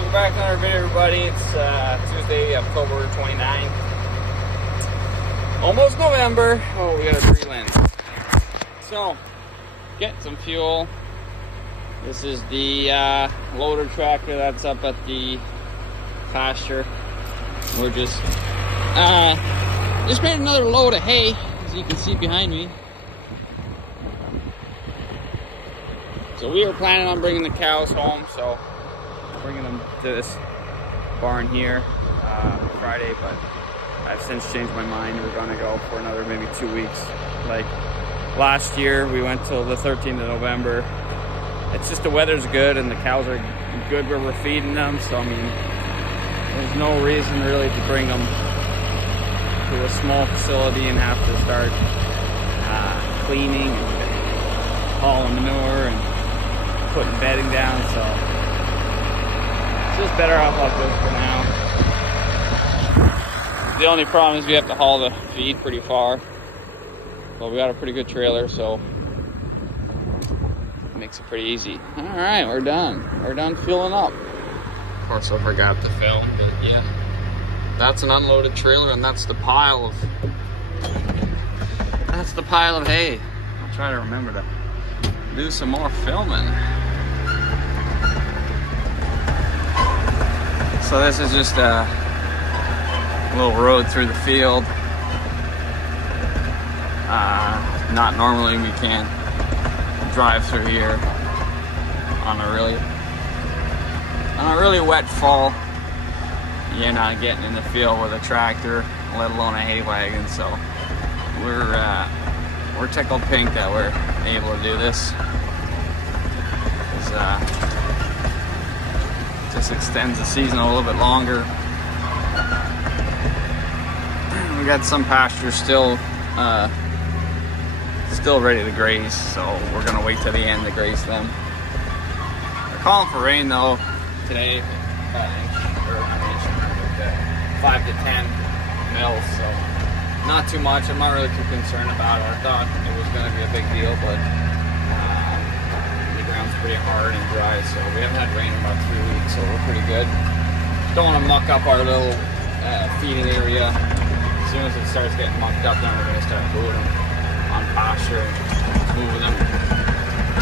welcome back to another video, everybody. It's Tuesday, October 29th. Almost November. Oh, we got a Breland. So, get some fuel. This is the loader tractor that's up at the pasture. We're just made another load of hay, as you can see behind me. So we were planning on bringing the cows home, so bringing them to this barn here Friday, but I've since changed my mind. We're gonna go for another maybe 2 weeks. Like last year, we went till the 13th of November. It's just the weather's good and the cows are good where we're feeding them, so I mean, there's no reason really to bring them to a small facility and have to start cleaning and hauling manure and putting bedding down, so it's just better off like this for now. The only problem is we have to haul the feed pretty far, but we got a pretty good trailer, so it makes it pretty easy. All right, we're done. We're done fueling up. Of course, I forgot to film, but yeah, that's an unloaded trailer, and that's the pile of hay. I'll try to remember to do some more filming. So this is just a little road through the field. Not normally, we can't drive through here on a really wet fall. You're not getting in the field with a tractor, let alone a hay wagon. So we're tickled pink that we're able to do this. Just extends the season a little bit longer. We got some pastures still ready to graze, so we're gonna wait till the end to graze them. They're calling for rain though today, 5 to 10 mils, so not too much. I'm not really too concerned about it. I thought it was gonna be a big deal, but the ground's pretty hard and dry, so we haven't had rain in about 3 weeks, so we're pretty good. Don't want to muck up our little feeding area. As soon as it starts getting mucked up, then we're going to start moving them on pasture and moving them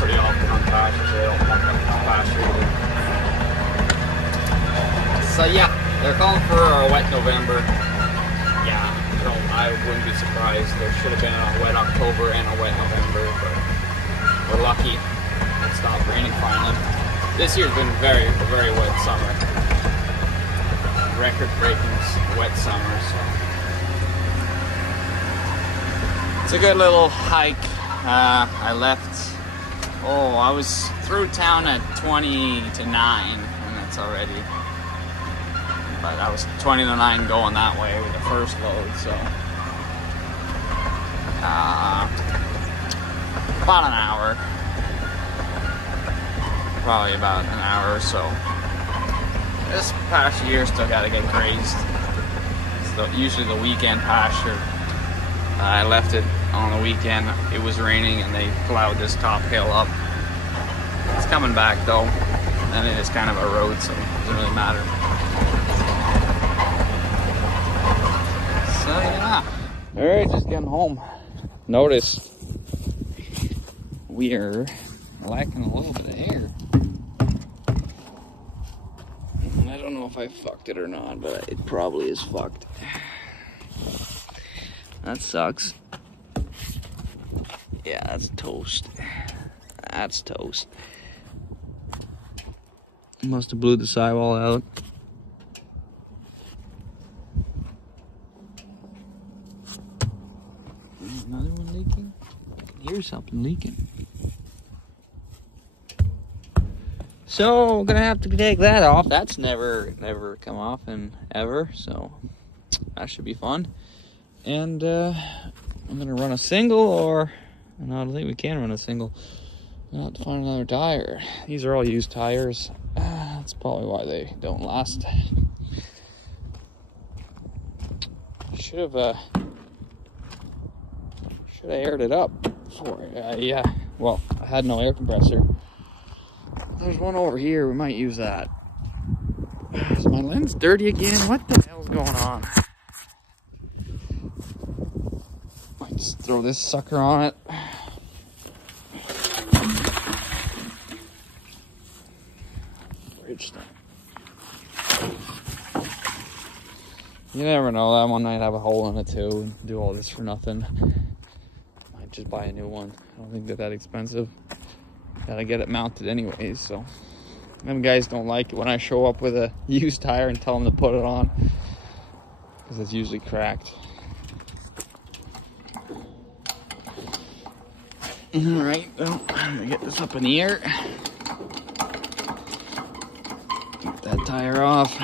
pretty often on pasture so they don't muck up the pasture either. So yeah, they're calling for a wet November. Yeah, I wouldn't be surprised. There should have been a wet October and a wet November, but we're lucky. It stopped raining finally. This year's been a very wet summer. Record-breaking wet summer, so it's a good little hike. I was through town at 20 to 9, and that's already, but I was 20 to 9 going that way with the first load, so about an hour. Probably about an hour or so. This past year still got to get grazed. It's usually the weekend pasture. I left it on the weekend. It was raining and they plowed this top hill up. It's coming back though, and it is kind of a road, so it doesn't really matter. So yeah. Alright, just getting home. Notice we are lacking a little bit of air. I don't know if I fucked it or not, but it probably is fucked. That sucks. Yeah, that's toast. That's toast. Must have blew the sidewall out. Another one leaking? I can hear something leaking. So we're gonna have to take that off. That's never come off in ever, so that should be fun. And I'm gonna run a single, or no, I don't think we can run a single. I'll have to find another tire. These are all used tires. That's probably why they don't last. Should have aired it up before. Yeah. Well, I had no air compressor. There's one over here. We might use that. Is my lens dirty again? What the hell's going on? Might just throw this sucker on it. Bridge stuff. You never know, that one might have a hole in it too and do all this for nothing. Might just buy a new one. I don't think they're that expensive. Gotta get it mounted anyways, so. Them guys don't like it when I show up with a used tire and tell them to put it on, because it's usually cracked. Alright, well, I'm gonna get this up in the air. Get that tire off.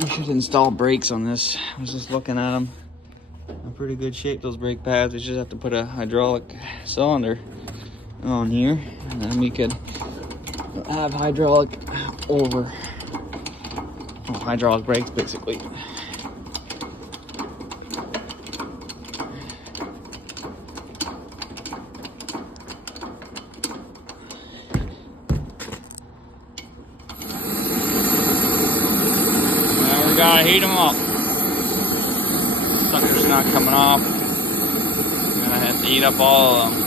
We should install brakes on this. I was just looking at them. In pretty good shape, those brake pads. We just have to put a hydraulic cylinder on here, and then we could have hydraulic hydraulic brakes basically. Now we gotta heat them up. Sucker's not coming off. I'm gonna have to heat up all of them.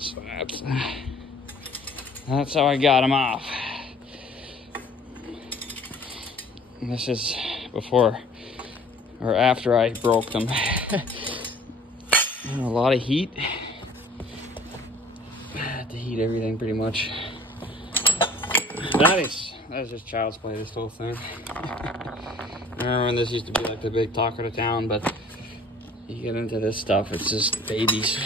So that's how I got them off. And this is before or after I broke them. A lot of heat. I had to heat everything pretty much. That is just child's play, this whole thing. I remember when this used to be like the big talk of the town, but you get into this stuff, it's just baby's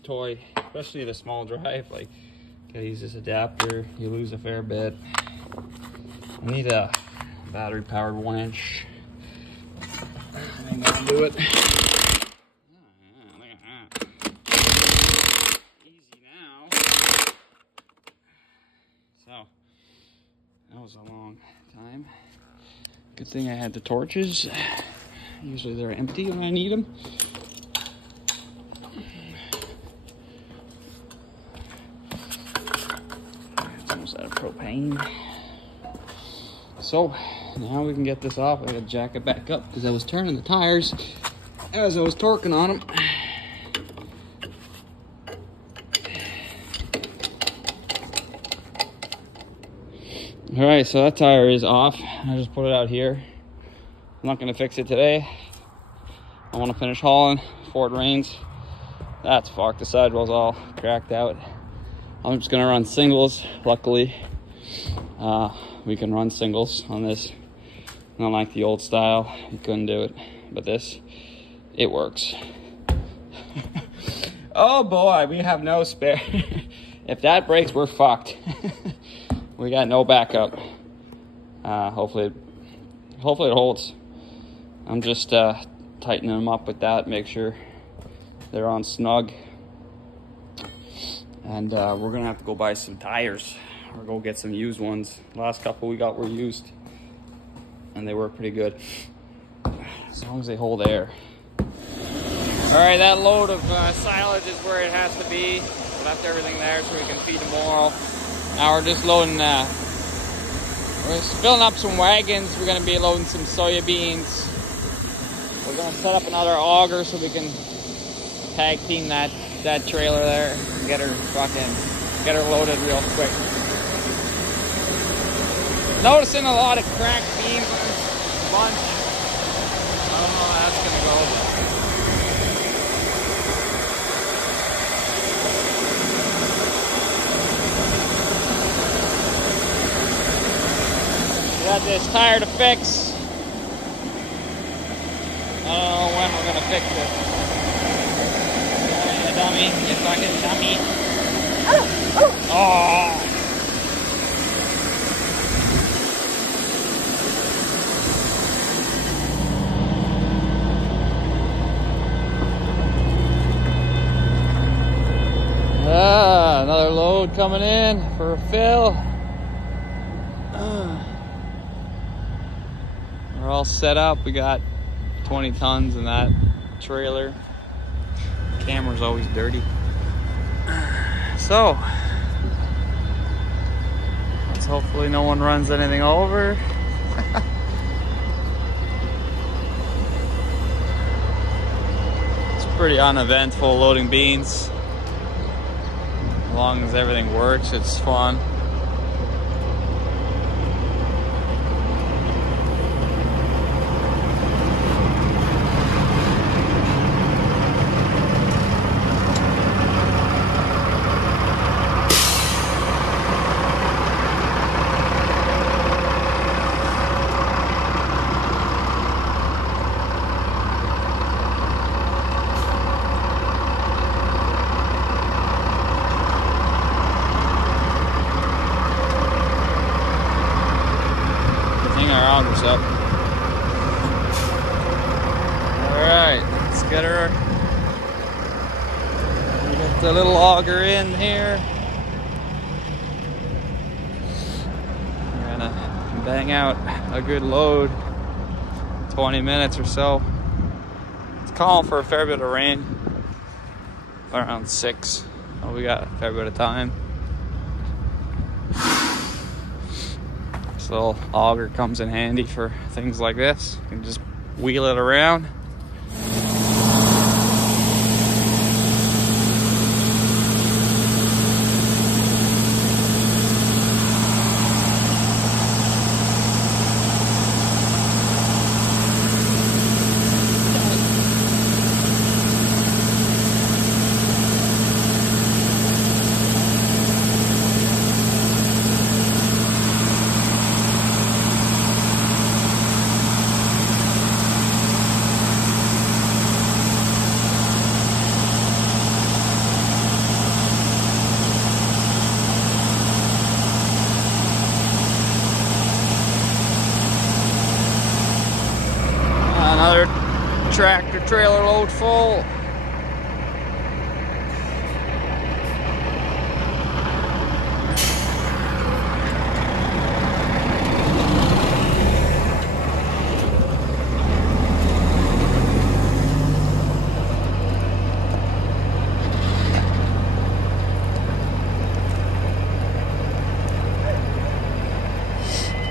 toy, especially the small drive. Like, gotta use this adapter, you lose a fair bit. I need a battery powered 1-inch. I think that'll do it. Look at that. Easy now. So, that was a long time. Good thing I had the torches. Usually they're empty when I need them. It's almost out of propane. So now we can get this off. I gotta jack it back up because I was turning the tires as I was torquing on them. All right, so that tire is off. I just put it out here. I'm not gonna fix it today. I wanna finish hauling before it rains. That's fucked, the sidewall's all cracked out. I'm just gonna run singles, luckily. We can run singles on this. Not like the old style, you couldn't do it. But this, it works. Oh boy, we have no spare. If that breaks, we're fucked. We got no backup. Hopefully it holds. I'm just tightening them up with that, make sure they're on snug. And we're gonna have to go buy some tires or go get some used ones. Last couple we got were used and they were pretty good, as long as they hold air. All right, that load of silage is where it has to be. Left everything there so we can feed tomorrow. Now we're just loading, we're filling up some wagons. We're gonna be loading some soybeans. We're gonna set up another auger so we can tag team that trailer there and get her loaded real quick. Noticing a lot of cracked beams on this bunch. I don't know how that's gonna go. We got this tire to fix. I don't know when we're gonna fix it. You dummy, you fucking dummy. Oh. Another load coming. coming in for a fill. We're all set up. We got 20 tons in that trailer. Camera's always dirty. So, let's hopefully no one runs anything over. It's pretty uneventful loading beans. As long as everything works, it's fun. Our auger's up. Alright, let's get her. Get the little auger in here. We're gonna bang out a good load. 20 minutes or so. It's calling for a fair bit of rain. Around 6. Oh, we got a fair bit of time. This little auger comes in handy for things like this. You can just wheel it around. Another tractor trailer load full.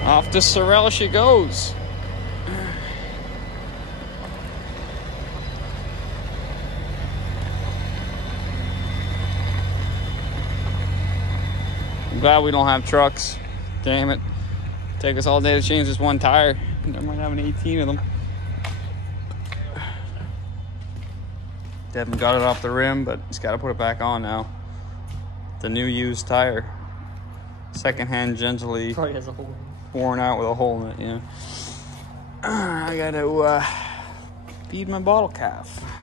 Off to Sorel she goes. I'm glad we don't have trucks. Damn it. Take us all day to change this one tire. Never mind having 18 of them. Devin got it off the rim, but he's got to put it back on now. The new used tire. Secondhand, gently Probably has a hole. Worn out with a hole in it, yeah. I got to feed my bottle calf.